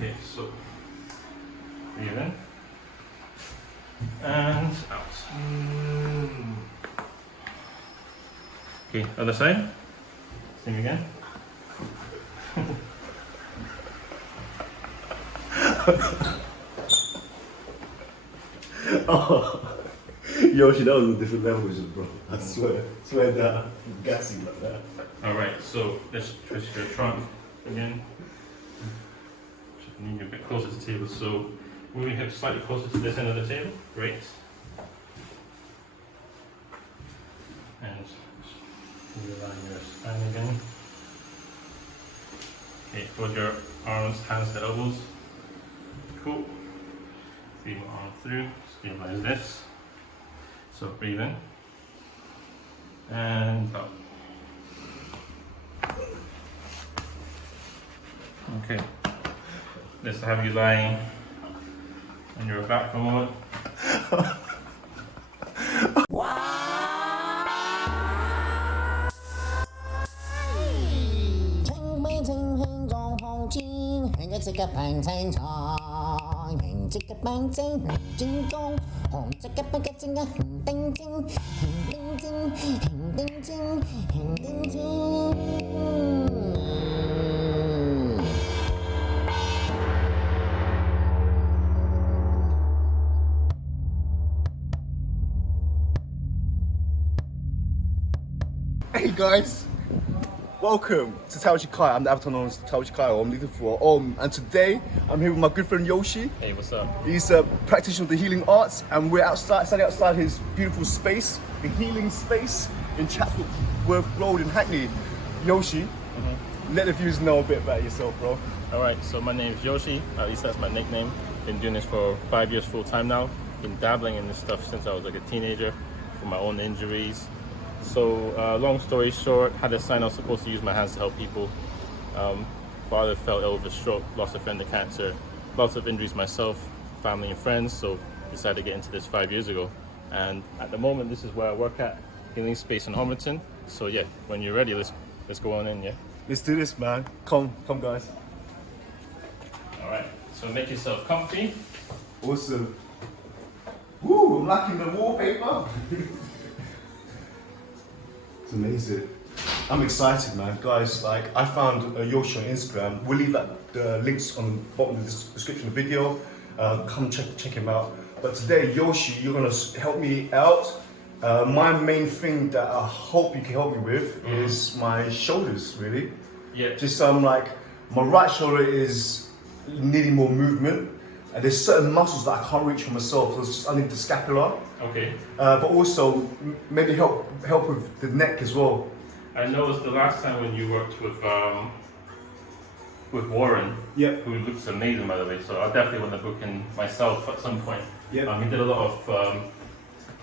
Okay, so breathe in and out. Okay, other side. Same again. Oh, Yoshi, that was a different level, bro. I swear that I'm gassing like that. Alright, so let's twist your trunk again. Just need you a bit closer to the table. So move your hips slightly closer to this end of the table. Great. And realign your spine again. Okay, fold your arms, hands to elbows. Cool. Feed my arm through, stabilize this. So breathe in and out. Okay. Let's have you lying on your back for a moment. Hey guys, welcome to Tao Chi Kai. I'm the avatar known as Tao Chi Kai, or I'm looking for. And today I'm here with my good friend Yoshi. Hey, what's up? He's a practitioner of the healing arts, and we're standing outside his beautiful space, the healing space in Chatsworth Road in Hackney. Yoshi, let the viewers know a bit about yourself, bro. Alright, so my name is Yoshi, at least that's my nickname. Been doing this for 5 years full time now. Been dabbling in this stuff since I was like a teenager for my own injuries. So long story short, had a sign I was supposed to use my hands to help people. Father fell ill with a stroke, lost a friend to cancer, lots of injuries myself, family and friends, so decided to get into this 5 years ago. And at the moment, this is where I work at, Healing Space in Homerton. So yeah, when you're ready, let's go on in, yeah? Let's do this, man. Come guys. Alright, so make yourself comfy. Awesome. Woo, I'm liking the wallpaper. It's amazing. I'm excited, man. Guys, like, I found Yoshi on Instagram. We'll leave the links on the bottom of the description of the video. Come check him out. But today, Yoshi, you're gonna help me out. My main thing that I hope you can help me with is my shoulders, really. Yeah. Just like, my right shoulder is needing more movement. And there's certain muscles that I can't reach for myself, so it's just underneath the scapula. Okay. But also maybe help with the neck as well. I noticed the last time when you worked with Warren, who looks amazing by the way, so I definitely want to book in myself at some point. He did a lot of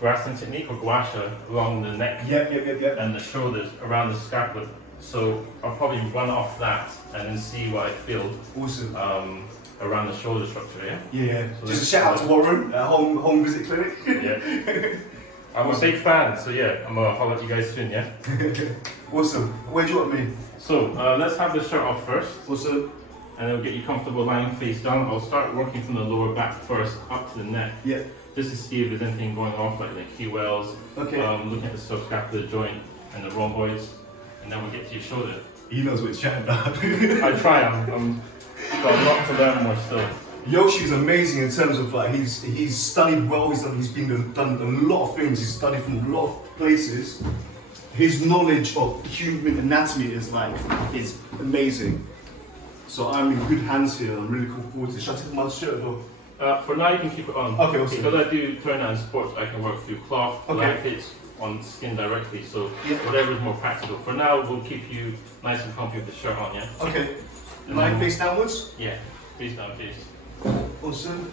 grasping technique or gua sha along the neck and the shoulders around the scapula. So I'll probably run off that and then see what I feel. Awesome. Around the shoulder structure, yeah. So just a shout out to Warren at home visit clinic. Yeah. I'm a big fan, so yeah, I'm gonna holler at you guys soon, yeah? Awesome. Where do you want me? So let's have the shirt off first. Awesome. And then we'll get you comfortable lying face down. I'll start working from the lower back first, up to the neck. Yeah. Just to see if there's anything going off, like the QLs. Okay. Looking at the subscapular joint and the rhomboids. And then we'll get to your shoulder. He knows what he's chatting about. I try, I'm got a lot to learn more still. Yoshi's amazing in terms of like he's studied well. He's done a lot of things. He's studied from a lot of places. His knowledge of human anatomy is amazing. So I'm in good hands here. I'm really looking forward to it. Should I take my shirt off? For now, you can keep it on. Okay, awesome. Because I do turn out in sports, I can work through cloth, blankets, on skin directly. So whatever is more practical. For now, we'll keep you nice and comfy with the shirt on, yeah. Okay. Lying face downwards? Yeah, face down, face. Awesome.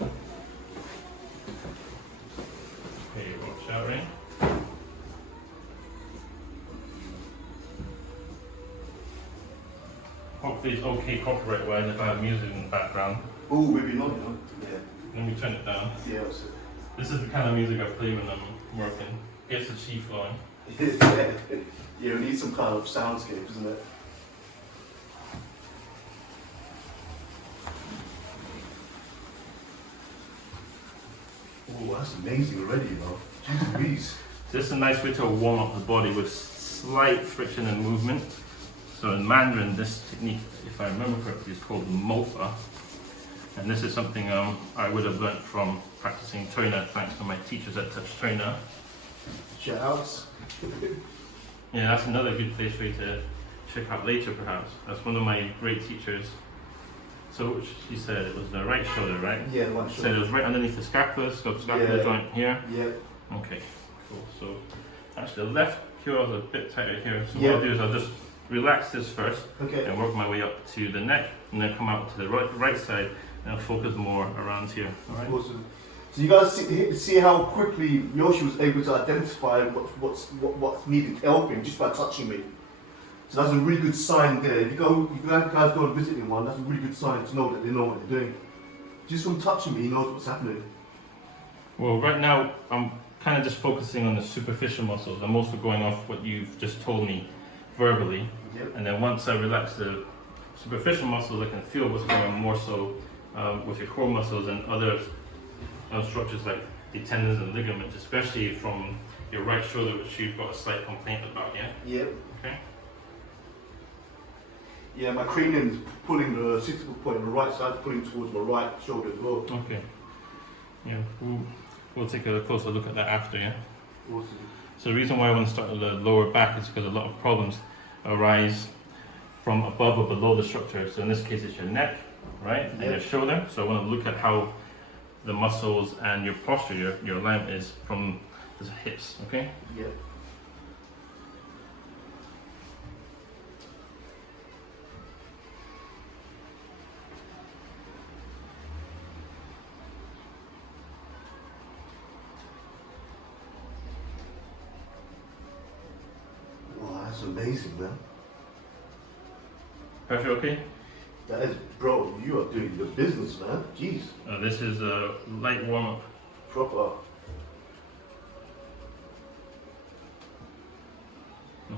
There you go, showering. Hopefully it's okay copyright wise if I have music in the background. Oh, maybe not, no? Yeah. Let me turn it down. Yeah, awesome. This is the kind of music I play when I'm working. Gets the chi flowing. Yeah, we need some kind of soundscape, isn't it? Oh, that's amazing already, you know. Jeez Louise. This is a nice way to warm up the body with slight friction and movement. So in Mandarin, this technique, if I remember correctly, is called mofa. And this is something I would have learnt from practicing Tui Na, thanks to my teachers at Tui Na. Shout outs. Yeah, that's another good place for you to check out later, perhaps. That's one of my great teachers. So she said it was the right shoulder, right? Yeah, the right shoulder. So it was right underneath the scapula, scapular joint here. Yeah. Okay, cool. So actually the left heel is a bit tighter here. So Yeah. what I'll do is I'll just relax this first Okay. and work my way up to the neck and then come out to the right side and focus more around here. All right? Awesome. So you guys see how quickly Yoshi was able to identify what's needed helping just by touching me. So that's a really good sign there. If you guys go and visit anyone, that's a really good sign to know that they know what they're doing. Just from touching me, he knows what's happening. Well, right now I'm kind of just focusing on the superficial muscles. I'm also going off what you've just told me verbally. Yep. And then once I relax the superficial muscles, I can feel what's going on more so with your core muscles and other structures like the tendons and ligaments, especially from your right shoulder, which you've got a slight complaint about, yeah? Yep. Okay. Yeah, my cranium is pulling the sitting point on the right side, pulling towards my right shoulder as well. Okay. Yeah, we'll take a closer look at that after, yeah? Awesome. So the reason why I want to start with the lower back is because a lot of problems arise from above or below the structure. So in this case, it's your neck, right, and your shoulder. So I want to look at how the muscles and your posture, your alignment is from the hips, okay? Yeah. Wow, that's amazing, man. Pressure okay? That is, bro, you are doing the business, man. Jeez. This is a light warm-up. Proper.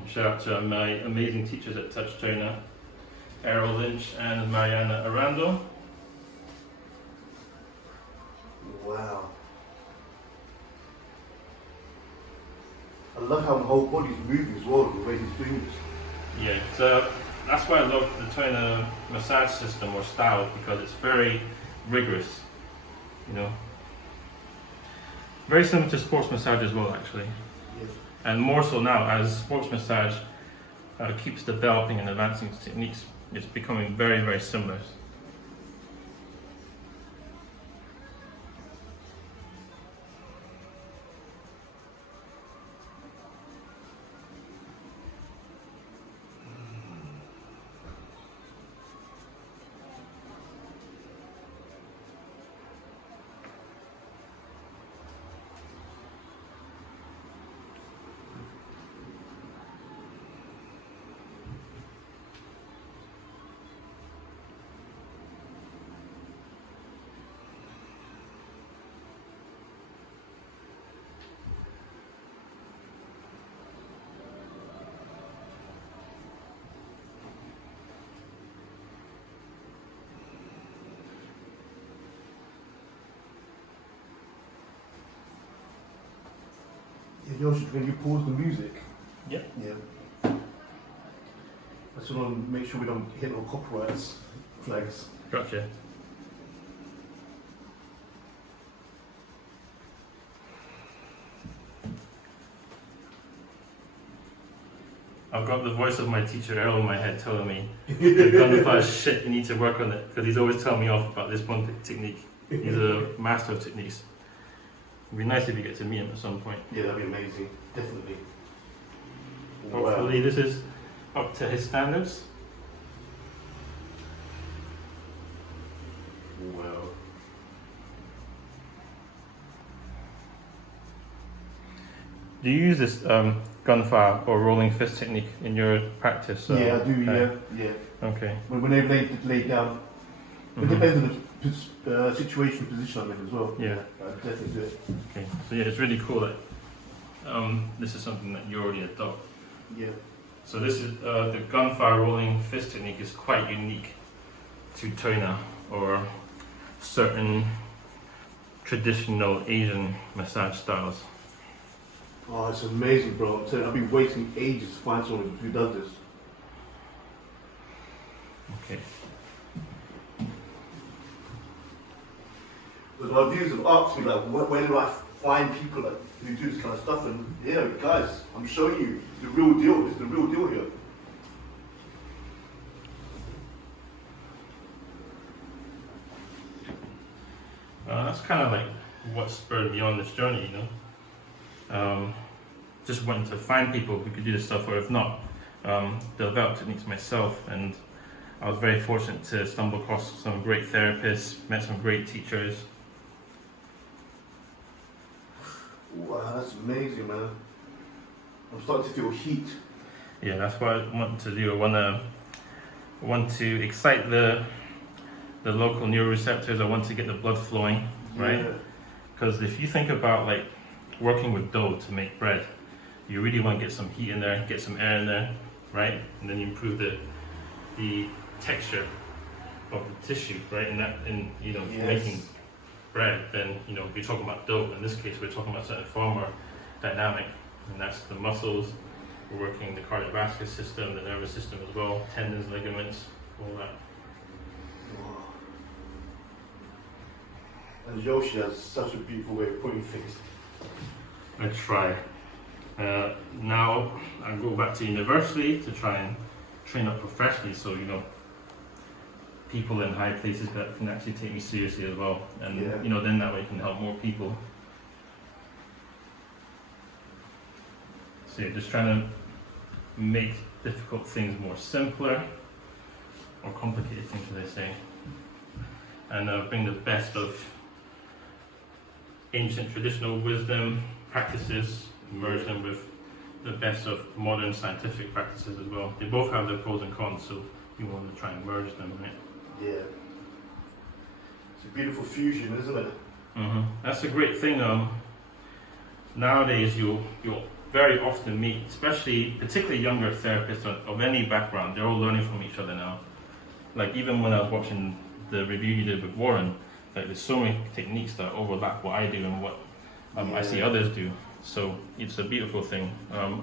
Shout out to my amazing teachers at Tui Na, Errol Lynch and Mariana Arando. Wow. I love how the whole body's moving as well, the way he's doing this. Yeah, so that's why I love the Tui Na massage system or style, because it's very rigorous, you know. Very similar to sports massage as well, actually. Yeah. And more so now, as sports massage keeps developing and advancing its techniques, it's becoming very, very similar. Yeah, Yoshi, can you pause the music? Yep. Yeah. I just want to make sure we don't hit no copyright flags. Gotcha. I've got the voice of my teacher Errol in my head telling me, the gunfire shit, you need to work on it, because he's always telling me off about this one technique. He's a master of techniques. It'd be nice if you get to meet him at some point. Yeah, that'd be amazing. Definitely. Hopefully this is up to his standards. Wow. Do you use this gunfire or rolling fist technique in your practice? Yeah, I do. Yeah. Okay. When they lay down, it depends on the situation, position I'm in as well. Yeah. I definitely do it. Okay. So yeah, it's really cool that this is something that you already adopt. Yeah. So this is the gunfire rolling fist technique is quite unique to Tui Na or certain traditional Asian massage styles. Oh, it's amazing, bro. I'm telling you, I've been waiting ages to find someone who does this. Okay. But my viewers have asked me, like, where do I find people like, who do this kind of stuff? And yeah, guys, I'm showing you the real deal. It's the real deal here. That's kind of like what spurred me on this journey, you know. Just wanting to find people who could do this stuff, or if not, develop techniques myself. And I was very fortunate to stumble across some great therapists, met some great teachers. Wow, that's amazing, man. I'm starting to feel heat. Yeah, that's what I want to do. I want to excite the local neuroreceptors. I want to get the blood flowing, right? Because if you think about like working with dough to make bread, you really want to get some heat in there, get some air in there, right? And then you improve the texture of the tissue, right? And you know, making bread, then you know, we're talking about dough. In this case, we're talking about something far more dynamic, and that's the muscles. We're working the cardiovascular system, the nervous system as well, tendons, ligaments, all that. And Yoshi has such a beautiful way of putting things. I try. Now I go back to university to try and train up professionally, so you know, people in high places that can actually take me seriously as well, and you know, then that way I can help more people. So you're just trying to make difficult things more simpler, or complicated things, should I say, and bring the best of ancient traditional wisdom practices, merge them with the best of modern scientific practices as well. They both have their pros and cons, so you want to try and merge them, right? Yeah. It's a beautiful fusion, isn't it? That's a great thing. Nowadays, you'll very often meet, particularly younger therapists of any background, they're all learning from each other now. Like even when I was watching the review you did with Warren, like there's so many techniques that overlap what I do and what I see others do. So it's a beautiful thing.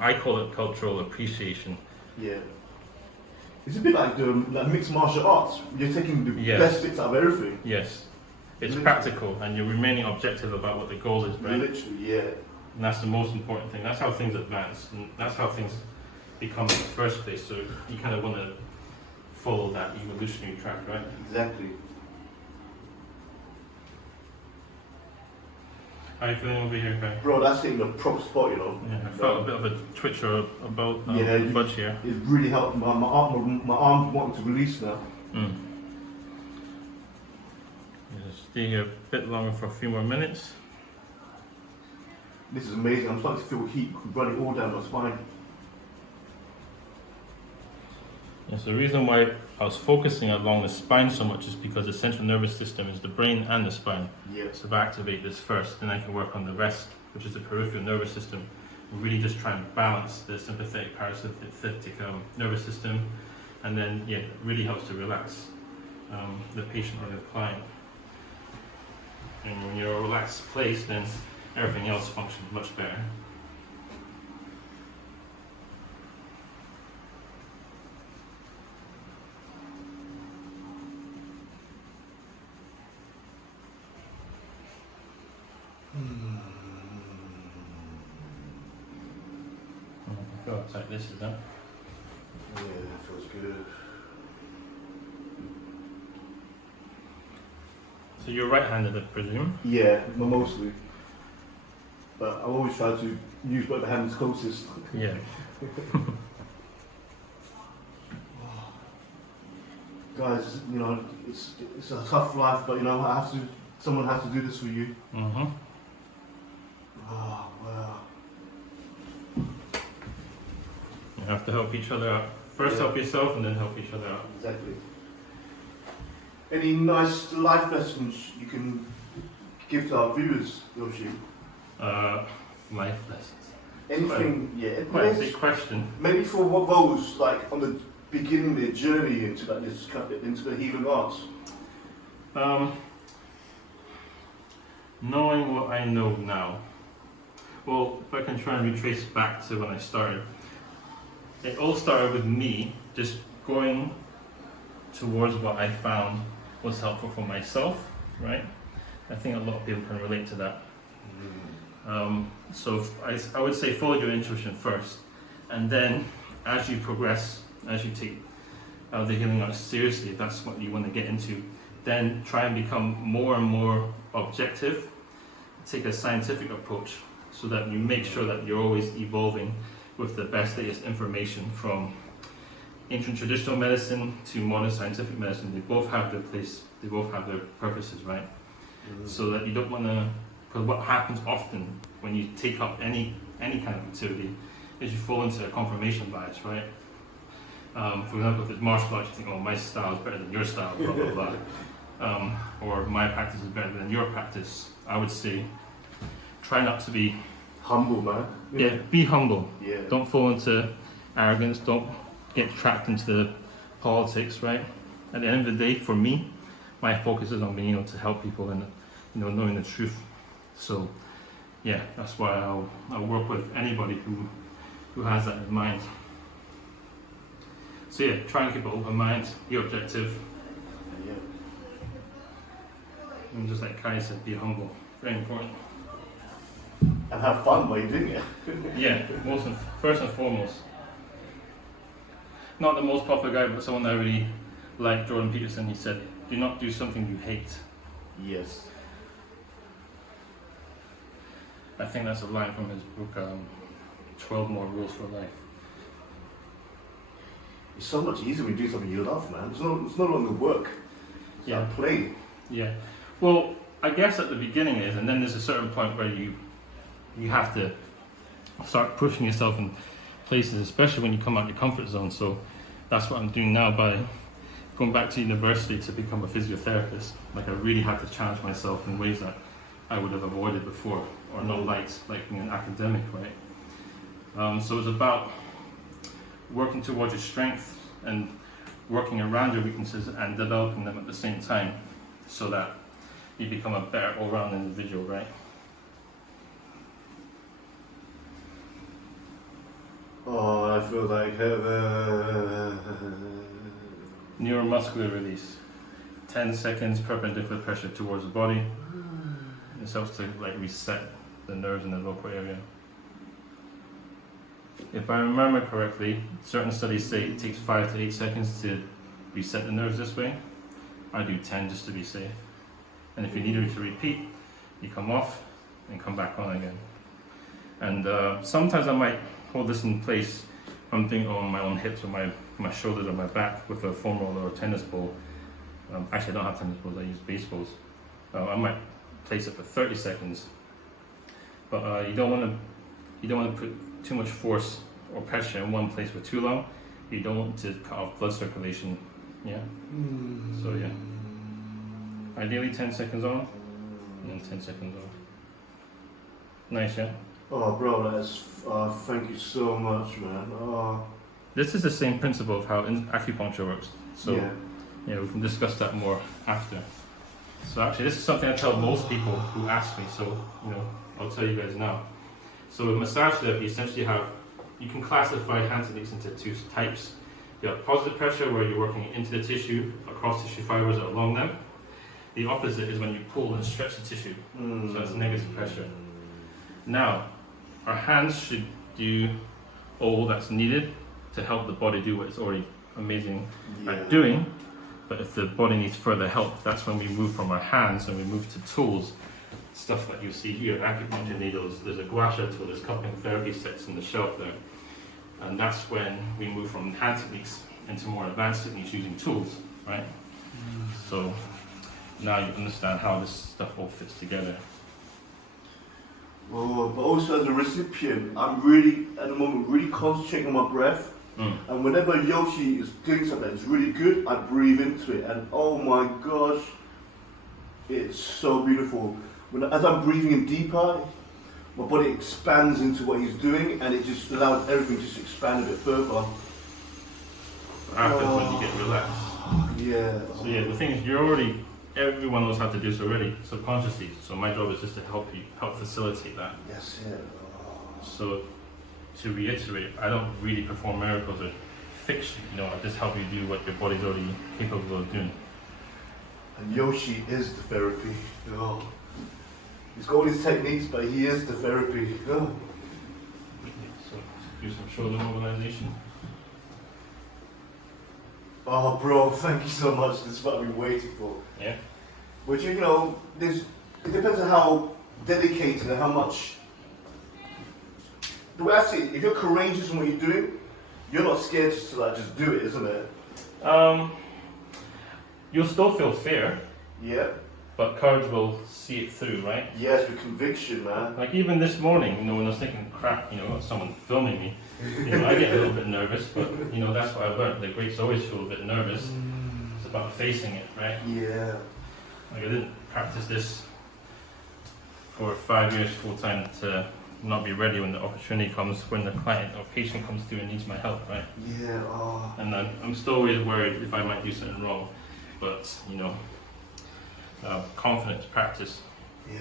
I call it cultural appreciation. Yeah. It's a bit like mixed martial arts. You're taking the best bits out of everything. Yes. It's practical and you're remaining objective about what the goal is, right? Literally, yeah. And that's the most important thing. That's how things advance, and that's how things become in the first place. So you kind of want to follow that evolutionary track, right? Exactly. How are you feeling over here, Kai? Bro, that's hitting the proper spot, you know. Yeah, I felt a bit of a twitcher about the budge here. It really helped. My arm wanting to release now. Just stay here a bit longer for a few more minutes. This is amazing. I'm starting to feel heat running all down my spine. Yes, the reason why I was focusing along the spine so much is because the central nervous system is the brain and the spine. Yeah. So if I activate this first, then I can work on the rest, which is the peripheral nervous system. We really just try and balance the sympathetic parasympathetic nervous system, and then it really helps to relax the patient or the client. And when you're in a relaxed place, then everything else functions much better. I feel like this is that. Yeah, that feels good. So you're right-handed, I presume? Yeah, mostly. But I always try to use whatever hand's closest. Yeah. Guys, you know, it's a tough life, but you know, someone has to do this for you. Oh, wow. You have to help each other out. First help yourself and then help each other out. Exactly. Any nice life lessons you can give to our viewers, Yoshi? Life lessons. Anything, Quite a big question. Maybe for what those like on the beginning their journey into into the healing arts. Knowing what I know now, well, if I can try and retrace back to when I started, it all started with me just going towards what I found was helpful for myself, right? I think a lot of people can relate to that. So I would say follow your intuition first, and then as you progress, as you take the healing art seriously, if that's what you want to get into, then try and become more and more objective, take a scientific approach so that you make sure that you're always evolving with the best, latest information from ancient traditional medicine to modern scientific medicine. They both have their place, they both have their purposes, right? So that you don't want to, because what happens often when you take up any kind of activity is you fall into a confirmation bias, right? For example, if it's martial arts, you think, oh, my style is better than your style, blah, blah, blah. Or my practice is better than your practice. I would say, try not to be humble, man. Yeah, be humble. Yeah. Don't fall into arrogance. Don't get trapped into the politics, right? At the end of the day, for me, my focus is on being able to help people and knowing the truth. So, yeah, that's why I'll work with anybody who has that in mind. So yeah, try and keep an open mind, be objective. Yeah. And just like Kai said, be humble. Very important. And have fun while you're doing it. Yeah, first and foremost. Not the most popular guy, but someone that I really like, Jordan Peterson. He said, do not do something you hate. Yes. I think that's a line from his book, 12 More Rules for Life. It's so much easier when you do something you love, man. It's no longer work. It's Yeah. like play. Yeah. Well, I guess at the beginning it is, and then there's a certain point where you have to start pushing yourself in places, especially when you come out your comfort zone. So that's what I'm doing now by going back to university to become a physiotherapist. Like, I really had to challenge myself in ways that I would have avoided before, or not liked, like being an academic, right? So it's about working towards your strength and working around your weaknesses and developing them at the same time, so that you become a better all-round individual, right? Oh, I feel like heaven. Neuromuscular release. 10 seconds perpendicular pressure towards the body. This helps to like reset the nerves in the local area. If I remember correctly, certain studies say it takes 5 to 8 seconds to reset the nerves this way. I do 10 just to be safe. And if you need to repeat, you come off and come back on again. And sometimes I might hold this in place. I'm doing it on my own hips or my shoulders or my back with a foam roller or a tennis ball. Actually, I don't have tennis balls, I use baseballs. I might place it for 30 seconds. But you don't want to put too much force or pressure in one place for too long. You don't want to cut off blood circulation. Yeah. So yeah. Ideally 10 seconds on and then 10 seconds off. Nice, yeah? Oh, bro, that's thank you so much, man. Oh. This is the same principle of how acupuncture works. So yeah, we can discuss that more after. So actually, this is something I tell most people who ask me. So I'll tell you guys now. So with massage therapy, essentially you can classify hand techniques into two types. You have positive pressure, where you're working into the tissue, across tissue fibers or along them. The opposite is when you pull and stretch the tissue. So that's negative pressure. Now, our hands should do all that's needed to help the body do what it's already amazing at doing. But if the body needs further help, that's when we move from our hands and we move to tools. Stuff like you see here, acupuncture needles, there's a gua sha tool, there's cupping therapy sets on the shelf there. And that's when we move from hand techniques into more advanced techniques using tools, right? So now you understand how this stuff all fits together. Oh, but also as a recipient, I'm really, at the moment, really concentrating on my breath. And whenever Yoshi is doing something that's really good, I breathe into it. And oh my gosh, it's so beautiful. As I'm breathing in deeper, my body expands into what he's doing, and it just allows everything just to expand a bit further. What happens when you get relaxed? Yeah. So yeah, the thing is, you're already everyone knows how to do this already, subconsciously. So my job is just to help you, help facilitate that. Yes, yeah. So to reiterate, I don't really perform miracles or fix you, you know, I just help you do what your body's already capable of doing. And Yoshi is the therapy. Oh. He's got all his techniques, but he is the therapy. Oh. So do some shoulder mobilization. Oh, bro, thank you so much. This is what I've been waiting for. Yeah. Which, you know, it depends on how dedicated and how much. The way I see it, if you're courageous in what you're doing, you're not scared just to like just do it, isn't it? You'll still feel fear, Yeah. but courage will see it through, right? Yes, with conviction, man. Like even this morning, you know, when I was thinking, crap, you know, got someone filming me, you know, I get a little bit nervous, but you know, that's what I learned. The greats always feel a bit nervous. It's about facing it, right? Yeah. Like I didn't practice this for 5 years full time to not be ready when the opportunity comes, when the client or patient comes through and needs my help, right? Yeah. Oh. And then I'm still always worried if I might do something wrong, but you know, confidence, practice Yeah.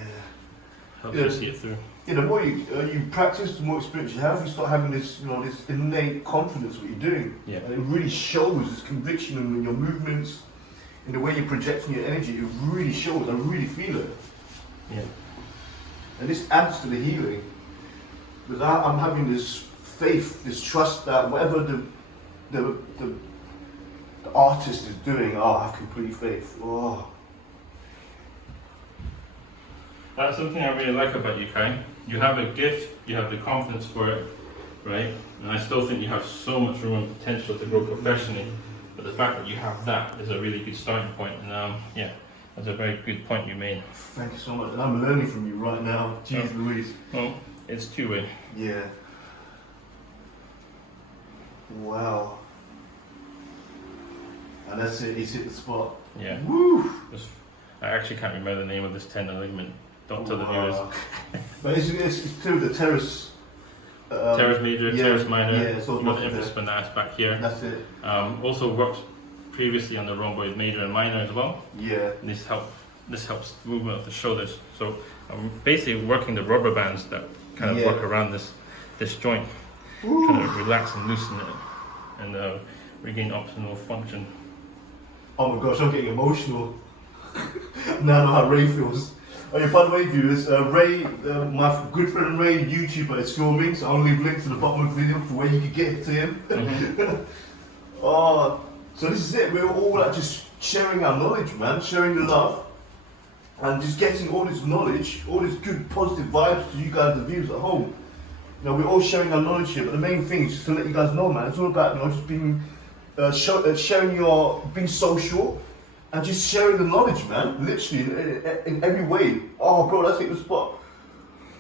helps you see it through. Yeah, the more you practice, the more experience you have. You start having this, you know, this innate confidence what you're doing. Yeah. And it really shows this conviction in your movements, in the way you're projecting your energy. It really shows. I really feel it. Yeah. And this adds to the healing. Because I'm having this faith, this trust that whatever the artist is doing, I have complete faith. Oh. That's something I really like about you, Kai. You have a gift, you have the confidence for it, right? And I still think you have so much room and potential to grow professionally. But the fact that you have that is a really good starting point. And yeah, that's a very good point you made. Thank you so much. And I'm learning from you right now. Jeez Louise. Well, it's two-way. Yeah. Wow. And that's it, he's hit the spot. Yeah. Woo! I actually can't remember the name of this tendon ligament. Don't tell the viewers. But it's to the teres. Teres major, yeah, teres minor. yeah, so You've got the infraspinalis back here. That's it. Also worked previously on the rhomboid major and minor as well. Yeah. And this helps movement of the shoulders. So I'm basically working the rubber bands that kind of work around this joint, trying to relax and loosen it and regain optimal function. Oh my gosh, I'm getting emotional. Now I know how Ray feels. Oh yeah, by the way, viewers, Ray, my good friend Ray, YouTuber, is filming, so I'll leave links to the bottom of the video for where you can get to him. Mm-hmm. Oh, so this is it. We're all like just sharing our knowledge, man, sharing the love, and just getting all this knowledge, all this good positive vibes to you guys, the viewers at home. You know, we're all sharing our knowledge here, but the main thing is just to let you guys know, man. It's all about, you know, just being sharing being social. And just sharing the knowledge, man. Literally, in every way. Oh, bro, let's hit the spot.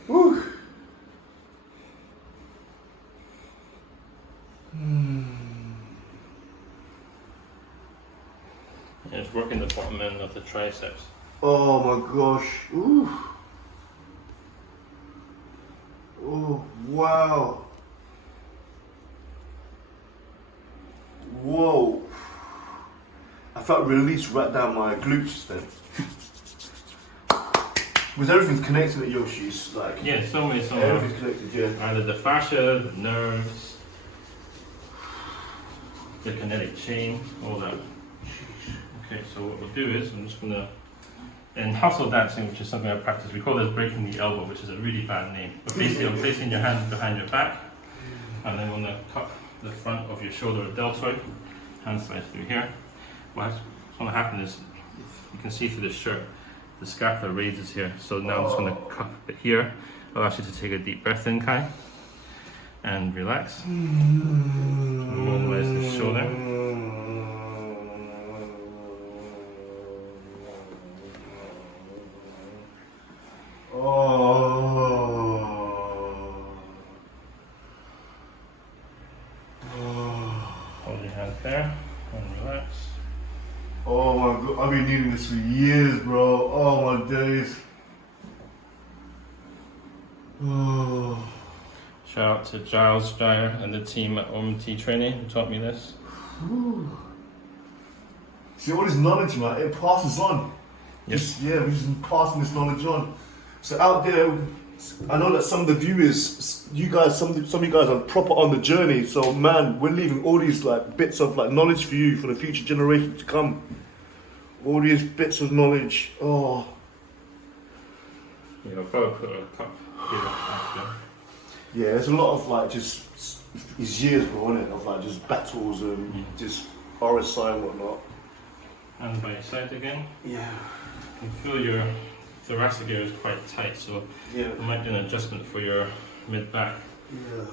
Woo. Yeah, it's working the bottom end of the triceps. Oh my gosh. Ooh. Oh, wow. Whoa. I felt release right down my glutes then. Because everything's connected at Yoshi's, like. Yeah, so many. Everything's connected, yeah. Either the fascia, the nerves, the kinetic chain, all that. Okay, so what we'll do is, I'm just gonna, in hustle dancing, which is something I practice, we call this breaking the elbow, which is a really bad name. But basically, I'm placing your hands behind your back, and then I'm gonna cup the front of your shoulder or deltoid, hand slides through here. What's going to happen is, you can see through the shirt, the scapula raises here. So now I'm just going to cup it here. I'll ask you to take a deep breath in, Kai, and relax. Mobilize the shoulder. Hold your hand there and relax. Oh my god, I've been needing this for years, bro. Oh my days. Oh. Shout out to Giles Dyer and the team at OMT Training who taught me this. Whew. See, all this knowledge, man, it passes on. Yes. We're just passing this knowledge on. So out there, I know that some of the viewers, you guys, some of you guys are proper on the journey. So man, we're leaving all these like bits of like knowledge for you for the future generation to come. All these bits of knowledge. Oh. I'll probably put a cup here after. Yeah, there's a lot of like just these years, bro, isn't it? Of like just battles and just RSI and whatnot. And by your side again. Yeah. You feel your thoracic area is quite tight, so Yeah. we might do an adjustment for your mid back. Yeah.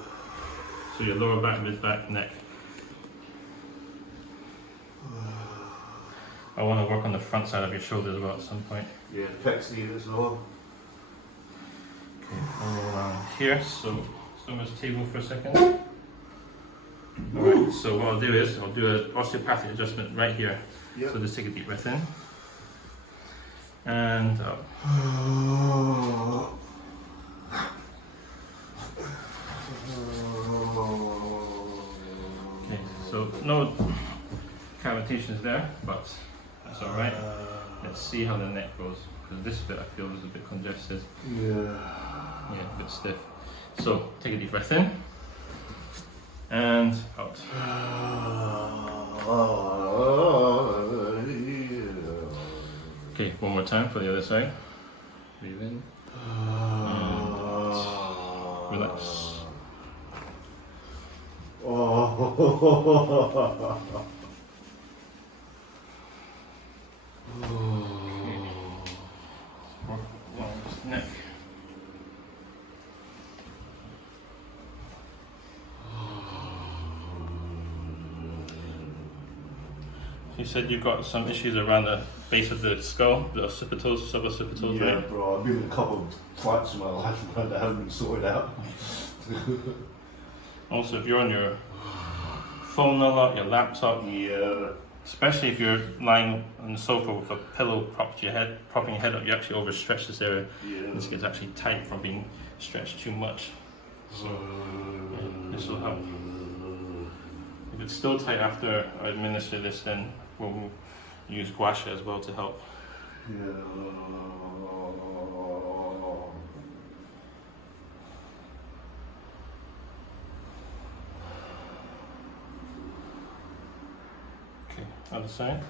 So your lower back, mid back, neck. I want to work on the front side of your shoulder as well at some point. Yeah, pecs needed as well. Okay, I'll roll around here, so someone's table for a second. Alright, so what I'll do is, I'll do an osteopathic adjustment right here. Yep. So just take a deep breath in. And out. Okay, so no cavitations there, but that's alright. Let's see how the neck goes, because this bit I feel is a bit congested. Yeah, a bit stiff. So take a deep breath in and out. Okay, one more time for the other side. Breathe in and out. Relax. Work along this neck. You said you've got some issues around the base of the skull, the occipitals, suboccipitals, Yeah, right? bro, I've been in a couple of fights in my life that haven't been sorted out. Also, if you're on your phone a lot, your laptop, Yeah. especially if you're lying on the sofa with a pillow propping your head up, you actually overstretch this area. Yeah. This gets actually tight from being stretched too much. So this will help. If it's still tight after I administer this, then we'll use GUA as well to help. Yeah. Okay, other side.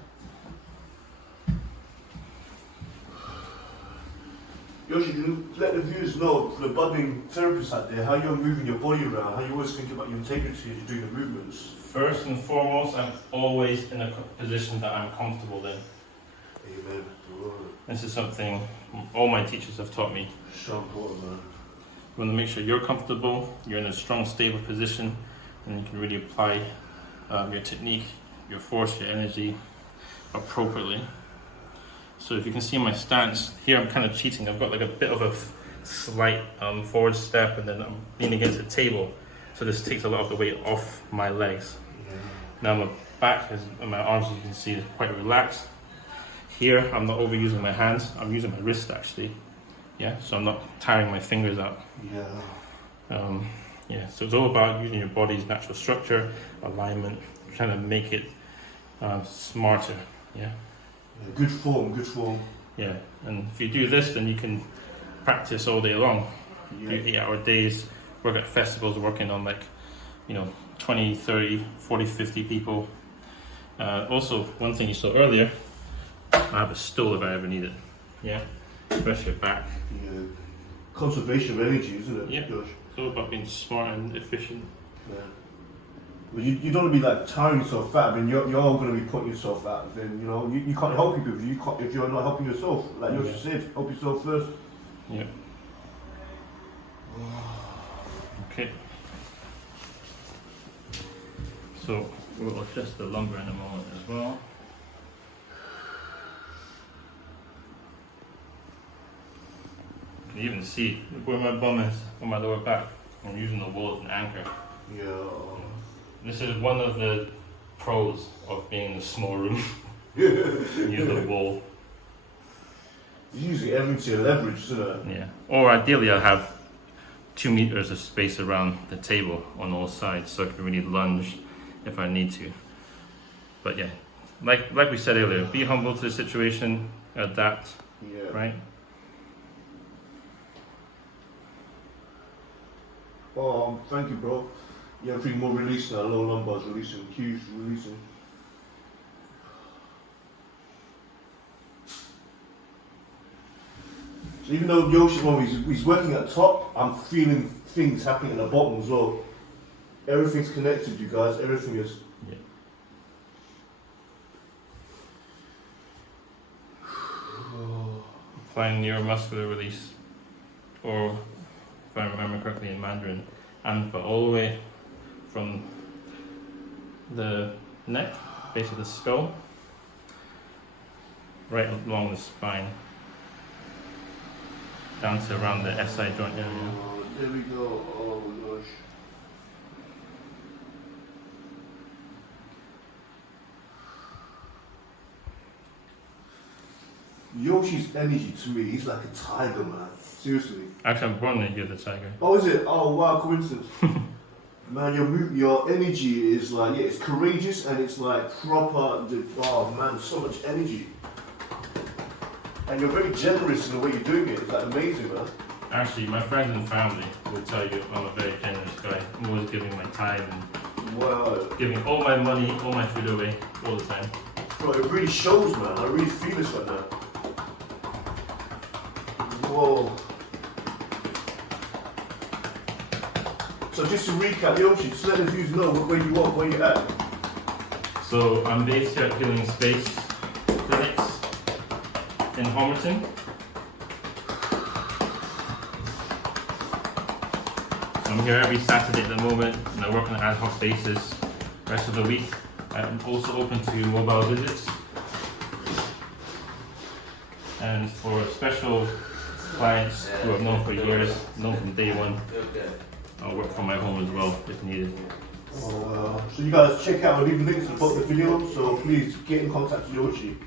Yoshi, can you let the viewers know, for the budding therapists out there, how you're moving your body around, how you always think about your integrity as you're doing the movements? First and foremost, I'm always in a position that I'm comfortable in. Amen. This is something all my teachers have taught me. So important, man. You want to make sure you're comfortable, you're in a strong, stable position, and you can really apply your technique, your force, your energy appropriately. So if you can see my stance, here I'm kind of cheating. I've got like a bit of a slight forward step, and then I'm leaning against the table. So this takes a lot of the weight off my legs. Yeah. Now my back and my arms, as you can see, is quite relaxed. Here, I'm not overusing my hands. I'm using my wrist actually. Yeah, so I'm not tiring my fingers out. Yeah. Yeah, so it's all about using your body's natural structure, alignment, trying to make it smarter. Yeah. Yeah. Good form, good form. Yeah, and if you do this, then you can practice all day long. Yeah. Do 8-hour days, work at festivals, working on 20, 30, 40, 50 people. Also, one thing you saw earlier, I have a stool if I ever need it. Yeah, rest your back. Yeah. Conservation of energy, isn't it? Yeah. Josh? It's all about being smart and efficient. Yeah. But you don't want to be like tiring yourself out. I mean, you're going to be putting yourself out. Then you can't help people if you're not helping yourself. Like Yoshi said, help yourself first. Yeah. Okay. So we'll adjust the lumbar in a moment as well. You can even see where my bum is on my lower back. I'm using the wall as an anchor. Yeah. This is one of the pros of being in a small room. Use the wall. Usually everything to your leverage, isn't it? Yeah. Or ideally I'll have 2 meters of space around the table on all sides, so I can really lunge if I need to. But yeah, like we said earlier, be humble to the situation. adapt, Yeah. right? Thank you, bro. Yeah, I'm feeling more released now. Lower lumbar's releasing, Q's releasing. So even though Yoshi's one, he's working at top, I'm feeling things happening at the bottom as well. Everything's connected, you guys. Everything is. Yeah. Applying neuromuscular release, or if I remember correctly in Mandarin, and for all the way from the neck, base of the skull, right along the spine, down to around the SI joint area. Oh, there we go. Oh gosh. Yoshi's energy to me, he's like a tiger, man. Seriously. Actually, I'm born in the tiger. Oh, is it? Oh, wow, coincidence. Man, your energy is like, yeah, it's courageous and it's like proper. Oh man, so much energy. And you're very generous in the way you're doing it. It's like amazing, man. Actually, my friends and family will tell you I'm a very generous guy. I'm always giving my time and Wow. giving all my money, all my food away, all the time. Bro, it really shows, man. I really feel this right now. Whoa. So just to recap, Yoshi, just let the viewers know where you are, where you're at. So I'm based here at Healing Space Clinics in Homerton. So I'm here every Saturday at the moment, and I work on an ad hoc basis. The rest of the week, I'm also open to mobile visits. And for special clients who I've known for years, known from day one, I'll work from my home as well if needed. Oh, wow. So you guys check out, I'll leave the links at the bottom of the video, so please get in contact with Yoshi.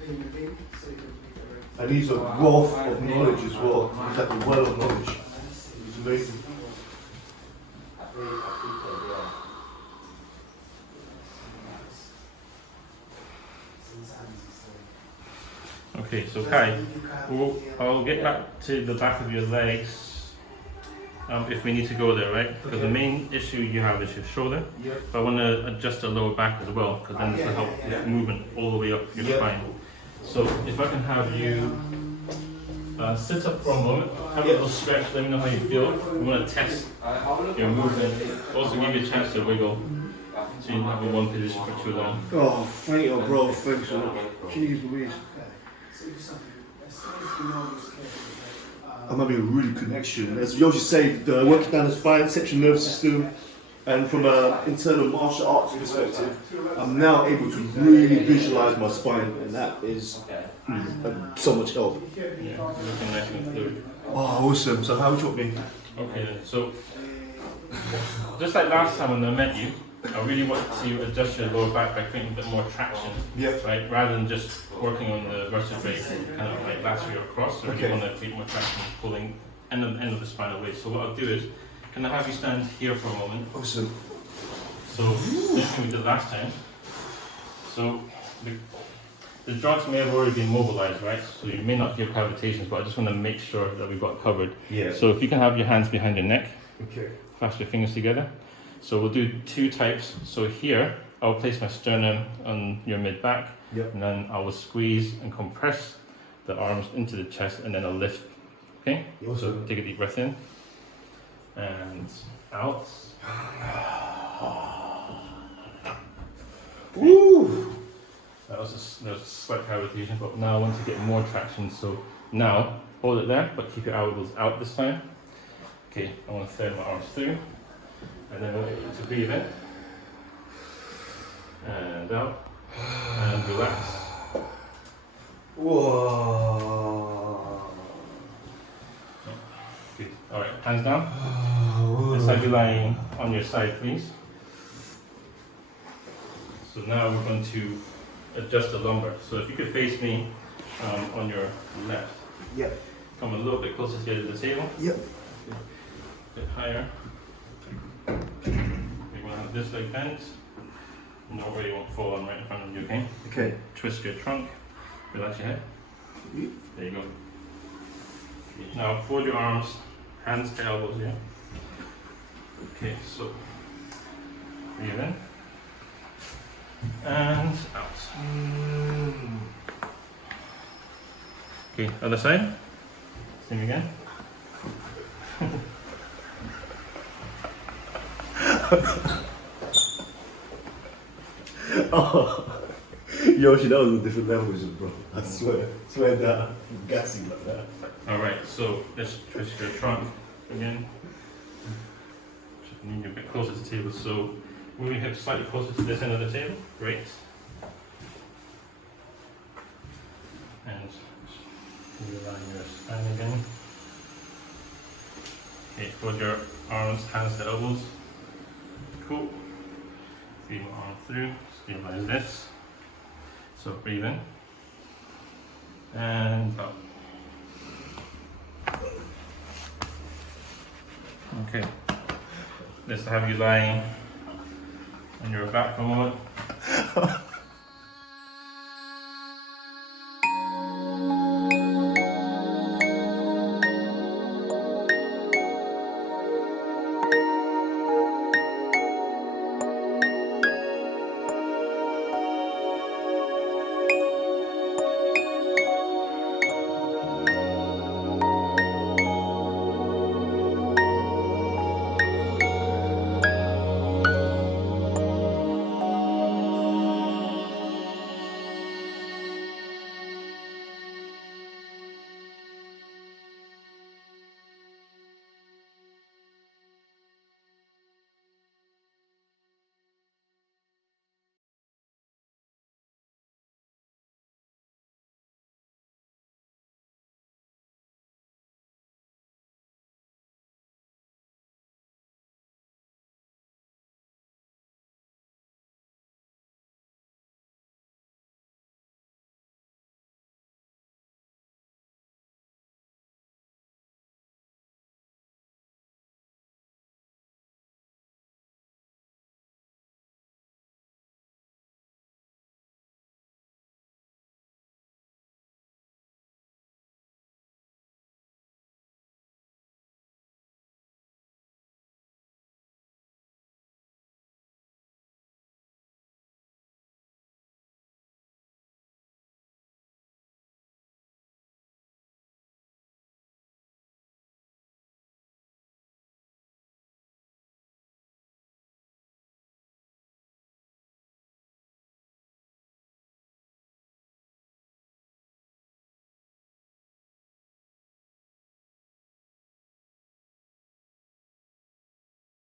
And he's a wealth of knowledge as well. He's like a well of knowledge. He's amazing. Okay, so Kai, I'll get back to the back of your legs if we need to go there, right? Because the main issue you have is your shoulder. Yep. But I want to adjust the lower back as well, because then this will help with movement all the way up your spine. So if I can have you sit up for a moment, have a little stretch, let me know how you feel. We want to test your movement, also give you a chance to wiggle, so you don't have in one position for too long. Oh, thank you, bro. Thanks so much. Jeez Louise. I'm having a really connection. As Yoshi said, working down the spine, central nervous system, and from an internal martial arts perspective, I'm now able to really visualize my spine, and that is so much help. Yeah, you're looking nice and fluid. Oh, awesome. So how would you want me? Okay, then. So just like last time when I met you, I really want to adjust your lower back by creating a bit more traction, right? Rather than just working on the vertebrae kind of like lateral across. I really want to create more traction, pulling end of the spine away. So what I'll do is, can I have you stand here for a moment? Awesome. So this thing we did last time. So the joints may have already been mobilized, right? So you may not hear cavitations, but I just want to make sure that we've got it covered. Yeah. So if you can have your hands behind your neck, Okay. clasp your fingers together. So we'll do two types. So here, I'll place my sternum on your mid-back, and then I will squeeze and compress the arms into the chest, and then I'll lift. Okay? Awesome. So take a deep breath in, and out. Woo! There's a slight cavitation, but now I want to get more traction. So now, hold it there, but keep your elbows out this time. Okay, I want to thread my arms through. And then I want you to breathe in, and out, and relax. Whoa. Good. Alright, hands down. This side be lying on your side, please. So now we're going to adjust the lumbar. So if you could face me on your left. Yep. Come a little bit closer to the edge of the table. Yep. A bit higher. You're going to have this leg bent. No way you won't fall on right in front of you, okay? Okay. Twist your trunk, relax your head. There you go. Okay, now fold your arms, hands to elbows, yeah? Okay, so breathe in and out. Okay, other side. Same again. Oh, Yoshi, that was a different level, bro. I swear that I'm gassing like that. Alright, so let's twist your trunk again. Just need you a bit closer to the table, so move your hips slightly closer to this end of the table. Great. And realign your spine again. Okay, fold your arms, hands to elbows. Cool. Feed my arm through, stabilize this. So breathe in and out. Okay, let's have you lying on your back for a moment.